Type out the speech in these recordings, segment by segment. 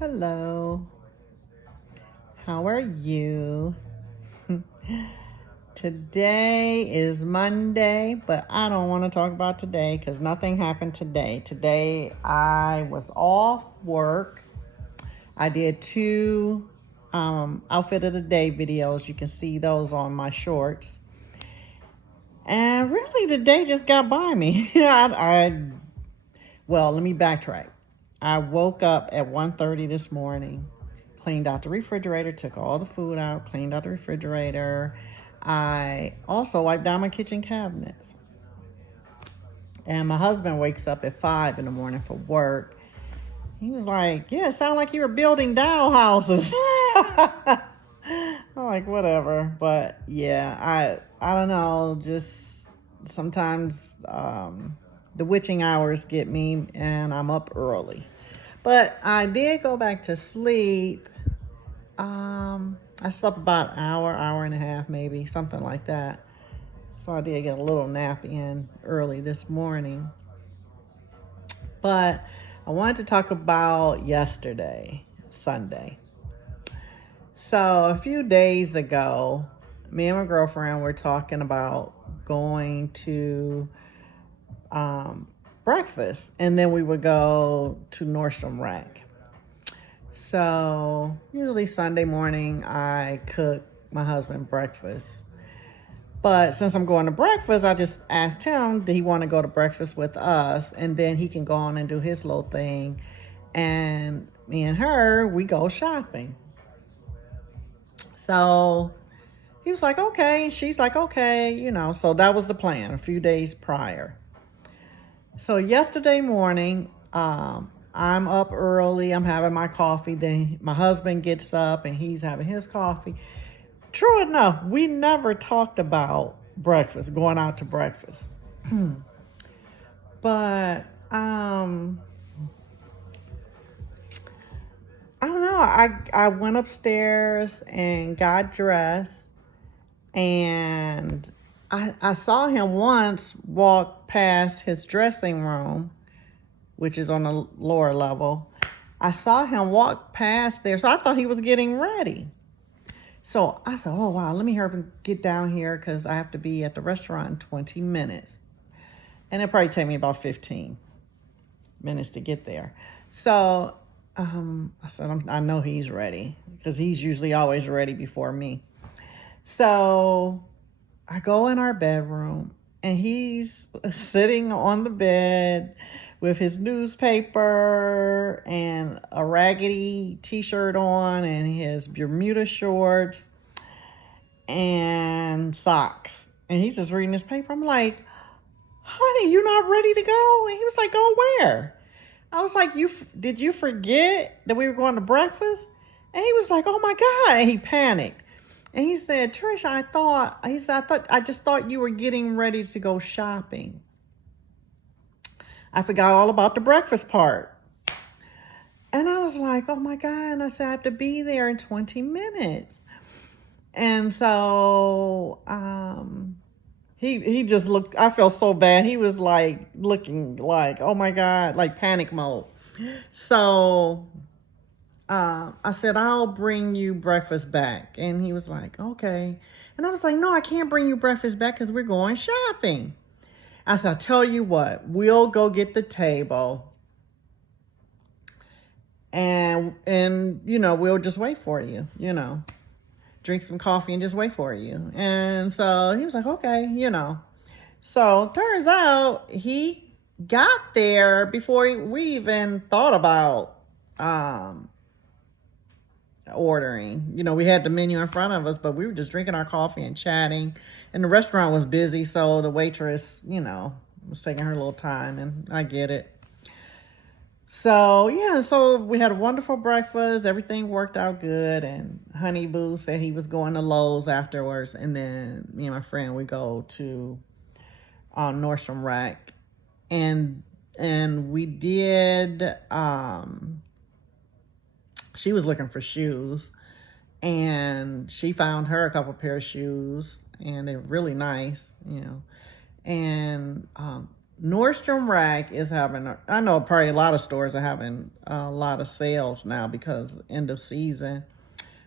Hello. How are you? Today is Monday, but I don't want to talk about today because nothing happened today. Today I was off work. I did two outfit of the day videos. You can see those on my shorts. And really the day just got by me. Well, let me backtrack. I woke up at 1:30 this morning, cleaned out the refrigerator, took all the food out, cleaned out the refrigerator. I also wiped down my kitchen cabinets. And my husband wakes up at 5 in the morning for work. He was like, yeah, it sounded like you were building doll houses. I'm like, whatever. But yeah, I don't know, just sometimes the witching hours get me and I'm up early. But I did go back to sleep. I slept about an hour and a half, maybe, something like that. So I did get a little nap in early this morning. But I wanted to talk about yesterday, Sunday. So a few days ago, me and my girlfriend were talking about going to breakfast, and then we would go to Nordstrom Rack. So usually Sunday morning, I cook my husband breakfast. But since I'm going to breakfast, I just asked him, did he want to go to breakfast with us? And then he can go on and do his little thing. And me and her, we go shopping. So he was like, okay. And she's like, okay, so that was the plan a few days prior. So yesterday morning, I'm up early. I'm having my coffee. Then my husband gets up and he's having his coffee. True enough, we never talked about breakfast, going out to breakfast. But I don't know. I went upstairs and got dressed, and I saw him once walk past his dressing room, which is on the lower level. I saw him walk past there, so I thought he was getting ready. So I said, oh, wow, let me hurry up and get down here because I have to be at the restaurant in 20 minutes. And it'll probably take me about 15 minutes to get there. So I said, I know he's ready because he's usually always ready before me. So I go in our bedroom, and he's sitting on the bed with his newspaper and a raggedy t-shirt on and his Bermuda shorts and socks. And he's just reading his paper. I'm like, honey, you not ready to go? And he was like, go where? I was like, did you forget that we were going to breakfast? And he was like, oh my God. And he panicked. And he said, Trish, I just thought you were getting ready to go shopping. I forgot all about the breakfast part. And I was like, oh my God. And I said, I have to be there in 20 minutes. And so he just looked, I felt so bad. He was like looking like, oh my God, like panic mode. So I said, I'll bring you breakfast back. And he was like, okay. And I was like, no, I can't bring you breakfast back because we're going shopping. I said, I'll tell you what, we'll go get the table and we'll just wait for you, drink some coffee and just wait for you. And so he was like, okay, So turns out he got there before we even thought about ordering. We had the menu in front of us, but we were just drinking our coffee and chatting, and the restaurant was busy, so the waitress was taking her little time, and I get it. So we had a wonderful breakfast. Everything worked out good, and Honey Boo said he was going to Lowe's afterwards, and then me and my friend, we go to Nordstrom Rack, and we did she was looking for shoes, and she found her a couple pair of shoes, and they're really nice, and Nordstrom Rack is having, I know probably a lot of stores are having a lot of sales now because end of season.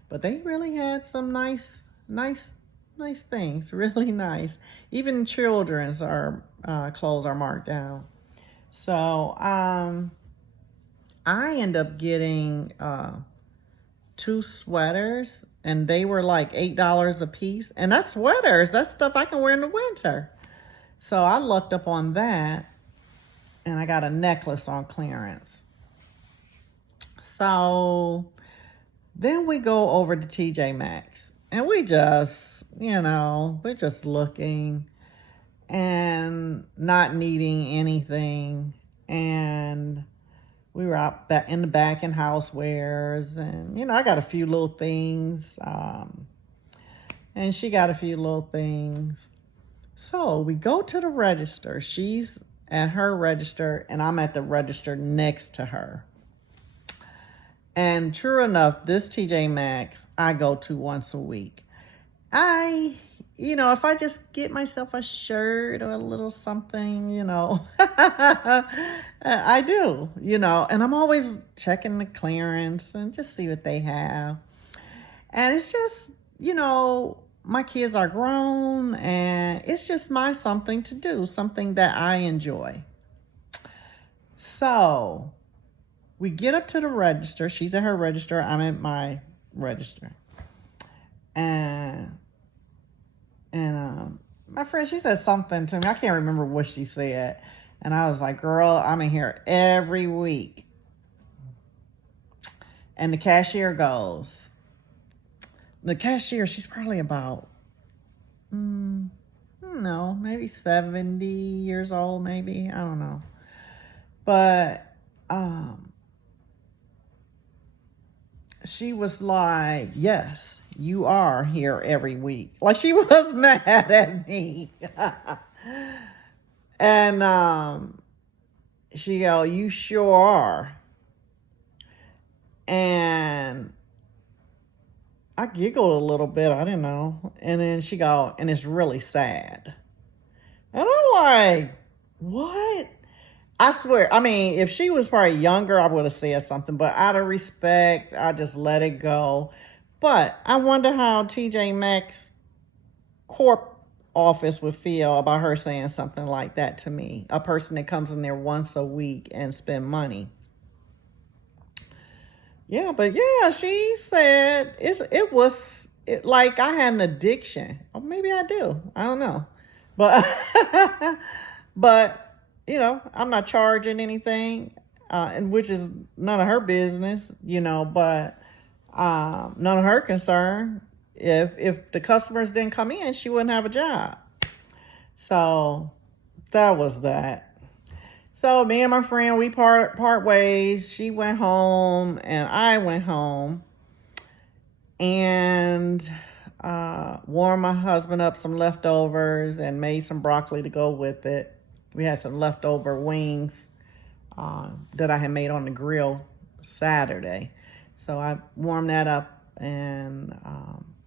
But they really had some nice things. Really nice. Even children's clothes are marked down. So I end up getting 2 sweaters, and they were like $8 a piece. And that's sweaters. That's stuff I can wear in the winter. So I looked up on that, and I got a necklace on clearance. So then we go over to Tjmaxx, and we're just looking and not needing anything. And we were out back in the back in housewares, and I got a few little things, and she got a few little things. So we go to the register. She's at her register, and I'm at the register next to her. And true enough, this Tjmaxx I go to once a week. If I just get myself a shirt or a little something, I do, and I'm always checking the clearance and just see what they have. And it's just, my kids are grown, and it's just something to do, something that I enjoy. So we get up to the register. She's at her register. I'm at my register. And my friend, she said something to me. I can't remember what she said. And I was like, girl, I'm in here every week. And the cashier goes, she's probably about, I don't know, maybe 70 years old, maybe. I don't know. But she was like, yes, you are here every week. Like, she was mad at me. And she go, you sure are. And I giggled a little bit. I didn't know. And then she go, and it's really sad. And I'm like, what? I swear, if she was probably younger, I would have said something. But out of respect, I just let it go. But I wonder how Tjmaxx Corp office would feel about her saying something like that to me. A person that comes in there once a week and spend money. Yeah, but yeah, she said it was like I had an addiction. Or maybe I do. I don't know. But but I'm not charging anything, and which is none of her business, but none of her concern. If the customers didn't come in, she wouldn't have a job. So that was that. So me and my friend, we part ways. She went home and I went home, and warmed my husband up some leftovers and made some broccoli to go with it. We had some leftover wings that I had made on the grill Saturday. So I warmed that up, and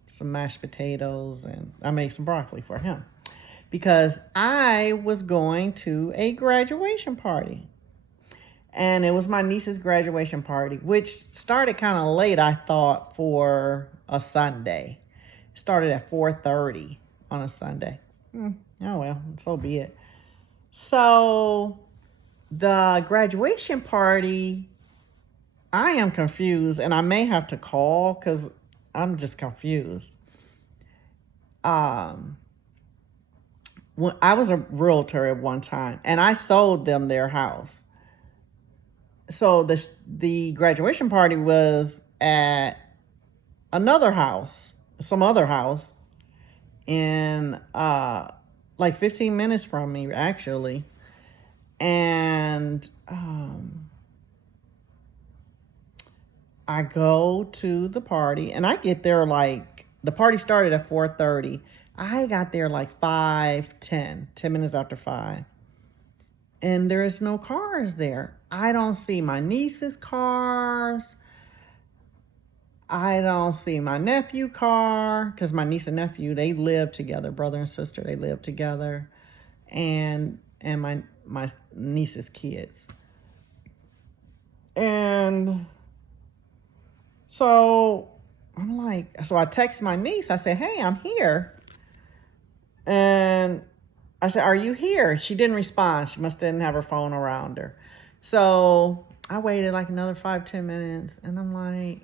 some mashed potatoes, and I made some broccoli for him because I was going to a graduation party. And it was my niece's graduation party, which started kind of late, I thought, for a Sunday. It started at 4:30 on a Sunday. Oh, well, so be it. So the graduation party, I am confused, and I may have to call because I'm just confused. When I was a realtor at one time, and I sold them their house. So the graduation party was at another house, some other house, in like 15 minutes from me, actually. And I go to the party, and I get there the party started at 4:30. I got there like 10 minutes after 5. And there is no cars there. I don't see my niece's cars. I don't see my nephew car, because my niece and nephew, they live together, brother and sister, they live together. And my my niece's kids. And so I'm like, so I text my niece. I said, hey, I'm here. And I said, are you here? She didn't respond. She must didn't have her phone around her. So I waited like another 5-10 minutes. And I'm like,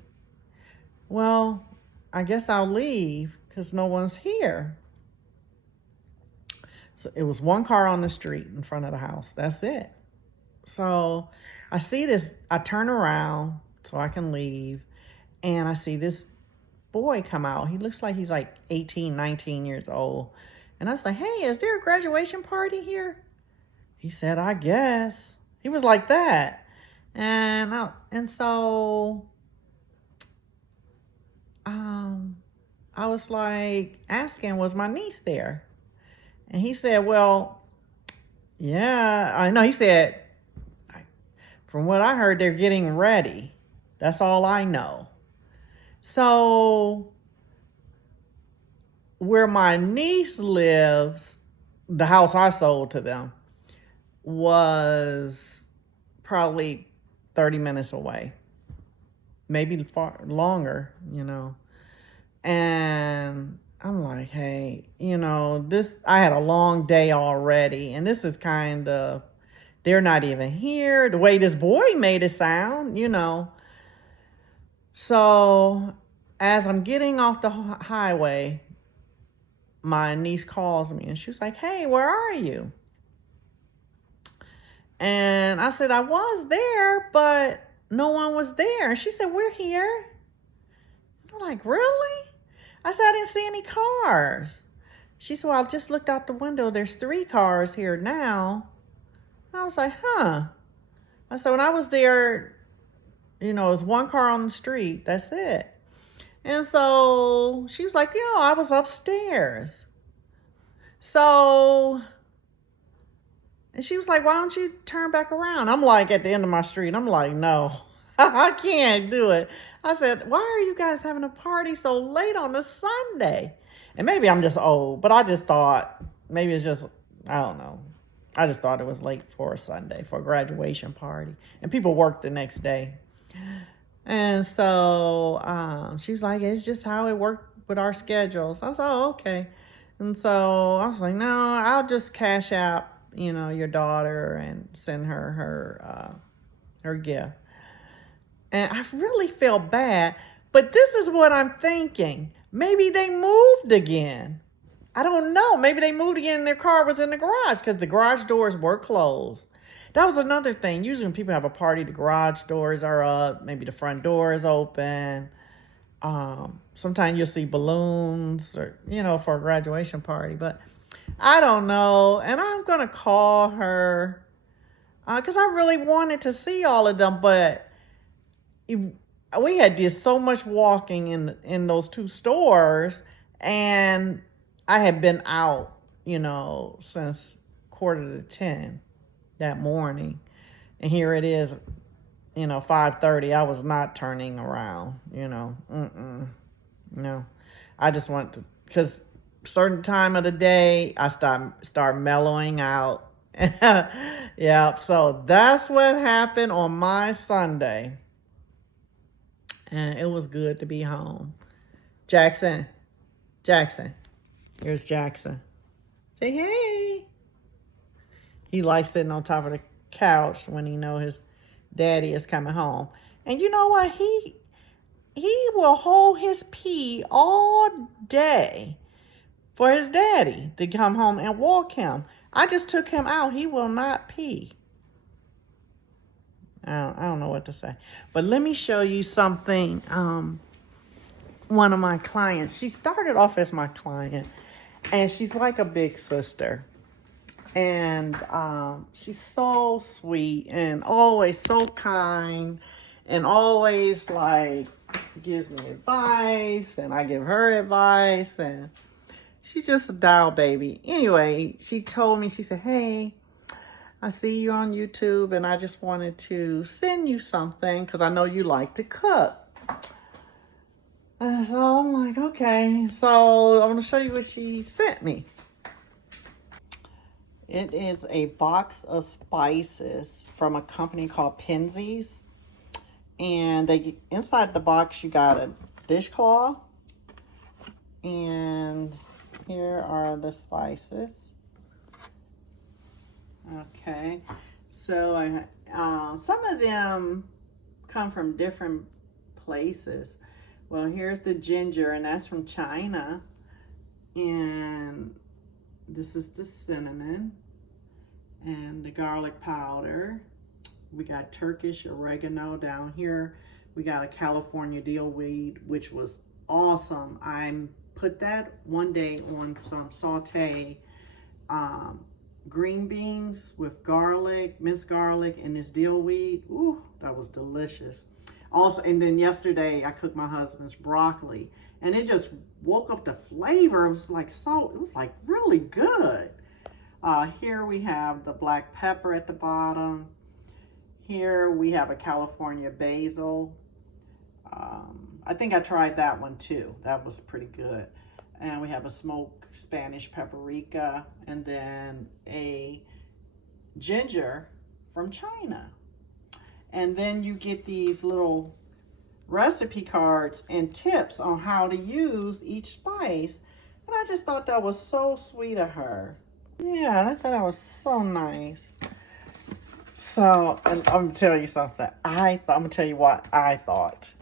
well, I guess I'll leave because no one's here. So it was one car on the street in front of the house. That's it. So I see this. I turn around so I can leave. And I see this boy come out. He looks like he's like 18, 19 years old. And I was like, hey, is there a graduation party here? He said, I guess. He was like that. And so I was like asking, was my niece there? And he said, well, yeah, I know. He said, from what I heard, they're getting ready. That's all I know. So where my niece lives, the house I sold to them, was probably 30 minutes away, maybe far longer, And I'm like, hey, I had a long day already, and this is kind of, they're not even here. The way this boy made it sound, So as I'm getting off the highway, my niece calls me and she was like, hey, where are you? And I said, I was there, but no one was there. And she said, we're here. I'm like, really? I said, I didn't see any cars. She said, well, I just looked out the window. There's 3 cars here now. And I was like, huh. I said, when I was there, it was one car on the street. That's it. And so she was like, I was upstairs. So, and she was like, why don't you turn back around? I'm like at the end of my street. I'm like, no, I can't do it. I said, why are you guys having a party so late on a Sunday? And maybe I'm just old, but I just thought maybe it's just, I don't know. I just thought it was late for a Sunday, for a graduation party. And people work the next day. And so she was like, it's just how it worked with our schedules. I was like, oh, okay. And so I was like, no, I'll just cash out, your daughter and send her her gift. And I really felt bad. But this is what I'm thinking. Maybe they moved again. I don't know. Maybe they moved again and their car was in the garage because the garage doors were closed. That was another thing. Usually when people have a party, the garage doors are up. Maybe the front door is open. Sometimes you'll see balloons or, for a graduation party. But I don't know. And I'm going to call her because I really wanted to see all of them. But we had did so much walking in those 2 stores. And I had been out, since 9:45 that morning. And here it is, 5:30. I was not turning around, No. I just want to, because certain time of the day, I start mellowing out. Yeah, so that's what happened on my Sunday. And it was good to be home. Jackson. Here's Jackson. Say hey. He likes sitting on top of the couch when he knows his daddy is coming home. And you know what? He will hold his pee all day for his daddy to come home and walk him. I just took him out. He will not pee. I don't know what to say. But let me show you something. One of my clients, she started off as my client, and she's like a big sister. And she's so sweet and always so kind and always like gives me advice and I give her advice, and she's just a dial baby. Anyway, she told me, she said, hey, I see you on YouTube and I just wanted to send you something because I know you like to cook. So I'm like, okay. So I'm going to show you what she sent me. It is a box of spices from a company called Penzies. And inside the box, you got a dishcloth. And here are the spices. Okay. So some of them come from different places. Well, here's the ginger, and that's from China. And this is the cinnamon and the garlic powder. We got Turkish oregano down here. We got a California dillweed, which was awesome. I put that one day on some saute green beans with garlic, minced garlic, and this dillweed. Ooh, that was delicious. Also, and then yesterday I cooked my husband's broccoli, and it just woke up the flavor. It was like it was like really good. Here we have the black pepper at the bottom. Here we have a California basil. I think I tried that one too. That was pretty good. And we have a smoked Spanish paprika, and then a ginger from China. And then you get these little recipe cards and tips on how to use each spice. And I just thought that was so sweet of her. Yeah, I thought that was so nice. So, and I'm gonna tell you something. I'm gonna tell you what I thought.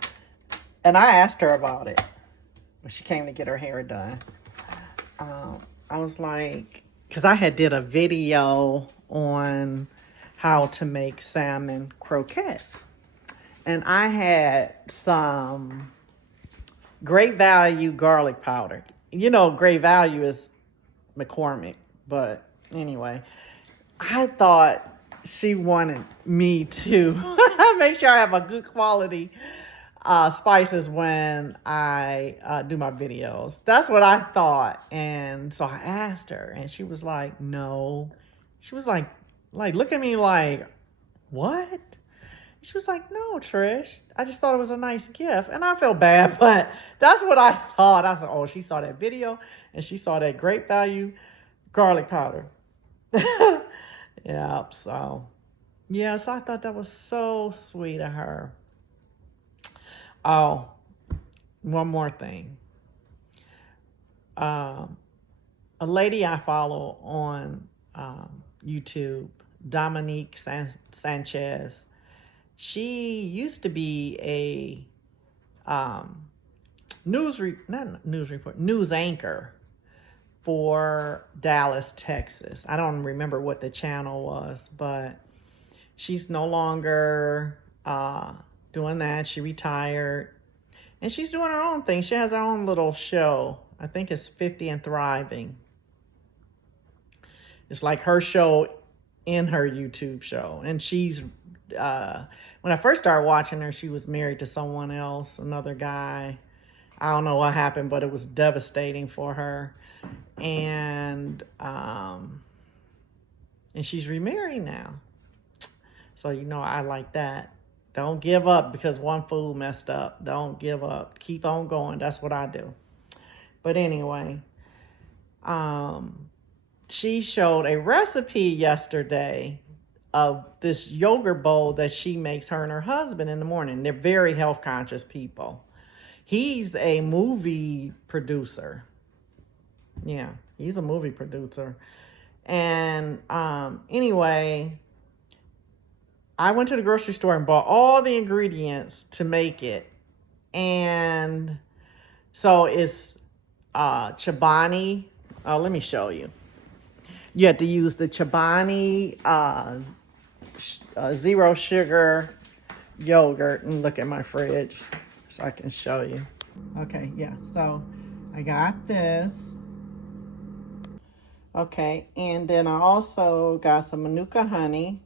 And I asked her about it when she came to get her hair done. I was like, because I had did a video on how to make salmon croquettes. And I had some Great Value garlic powder. You know, Great Value is McCormick. But anyway, I thought she wanted me to make sure I have a good quality spices when I do my videos. That's what I thought. And so I asked her, and she was like, no. She was like look at me like, what? She was like, no, Trish, I just thought it was a nice gift. And I felt bad, but that's what I thought. I said, oh, she saw that video, and she saw that Great Value garlic powder. Yeah, so I thought that was so sweet of her. Oh, one more thing. A lady I follow on YouTube, Dominique Sanchez, she used to be a news anchor for Dallas, Texas. I don't remember what the channel was, but she's no longer doing that. She retired, and she's doing her own thing. She has her own little show. I think it's 50 and Thriving. It's like her show in her YouTube show. And she's, when I first started watching her, she was married to someone else, another guy. I don't know what happened, but it was devastating for her. And she's remarried now. So, you know, I like that. Don't give up because one food messed up. Don't give up. Keep on going. That's what I do. But anyway, she showed a recipe yesterday of this yogurt bowl that she makes, her and her husband, in the morning. They're very health conscious people. He's a movie producer. Yeah, he's a movie producer. And anyway, I went to the grocery store and bought all the ingredients to make it. And so it's Chobani. Oh, let me show you. You have to use the Chobani zero sugar yogurt. And look at my fridge so I can show you. Okay, yeah. So I got this. Okay, and then I also got some Manuka honey.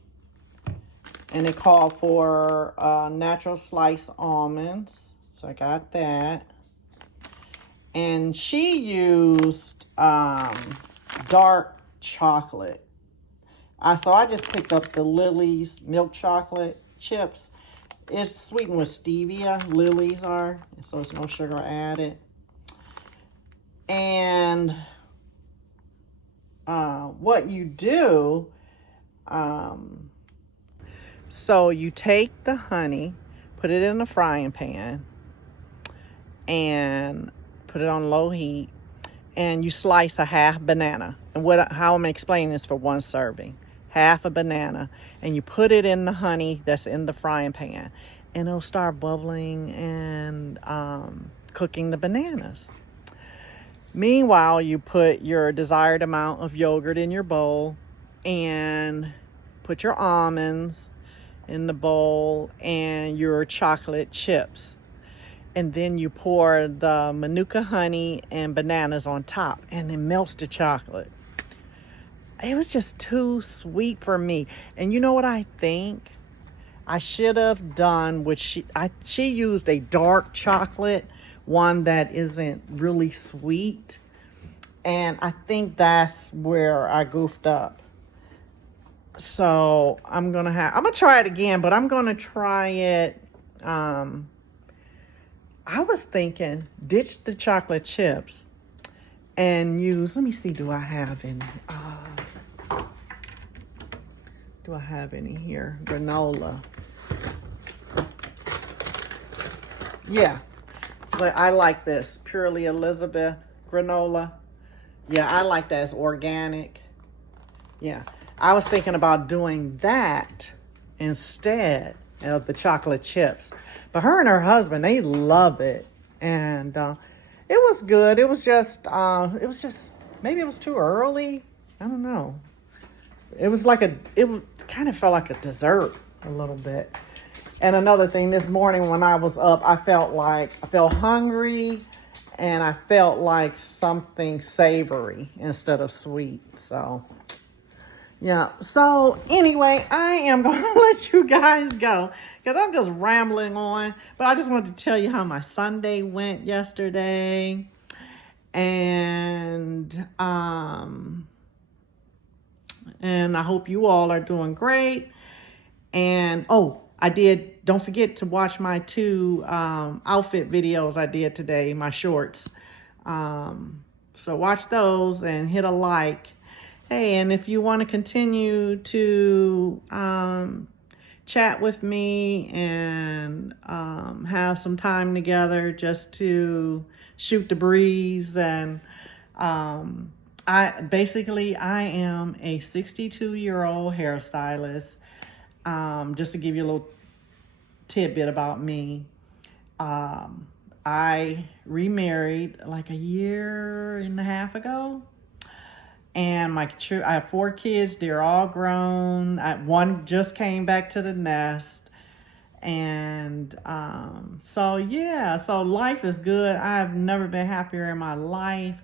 And it called for natural sliced almonds. So I got that. And she used dark chocolate. So I just picked up the Lily's milk chocolate chips. It's sweetened with stevia. Lily's are. So it's no sugar added. And what you do, so you take the honey, put it in a frying pan, and put it on low heat, and you slice a half banana. And how I'm explaining this for one serving, half a banana, and you put it in the honey that's in the frying pan, and it'll start bubbling and cooking the bananas. Meanwhile, you put your desired amount of yogurt in your bowl and put your almonds in the bowl and your chocolate chips. And then you pour the Manuka honey and bananas on top, and it melts the chocolate. It was just too sweet for me. And you know what I think? I should have done what she used a dark chocolate, one that isn't really sweet. And I think that's where I goofed up. So I'm gonna try it again, but I'm gonna try it. I was thinking ditch the chocolate chips and use, let me see, do I have any here? Granola. Yeah, but I like this Purely Elizabeth granola. Yeah, I like that. It's organic. Yeah, I was thinking about doing that instead of the chocolate chips. But her and her husband, they love it. And it was good. It was just, maybe it was too early. I don't know. It kind of felt like a dessert a little bit. And another thing, this morning when I was up, I felt hungry, and I felt like something savory instead of sweet. So, yeah. So anyway, I am going to let you guys go because I'm just rambling on. But I just wanted to tell you how my Sunday went yesterday. And I hope you all are doing great. And don't forget to watch my 2 outfit videos I did today, my shorts. So watch those and hit a like. Hey, and if you want to continue to chat with me and have some time together just to shoot the breeze, and I am a 62-year-old hairstylist. Just to give you a little tidbit about me, I remarried like a year and a half ago, and I have 4 kids. They're all grown. One just came back to the nest, and so life is good. I've never been happier in my life.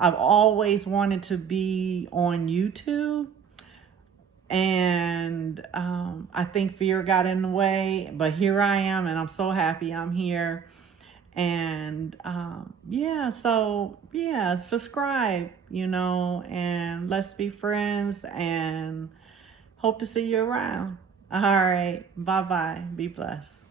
I've always wanted to be on YouTube. And I think fear got in the way, but here I am, and I'm so happy I'm here. And subscribe, and let's be friends, and hope to see you around. All right, bye-bye. Be blessed.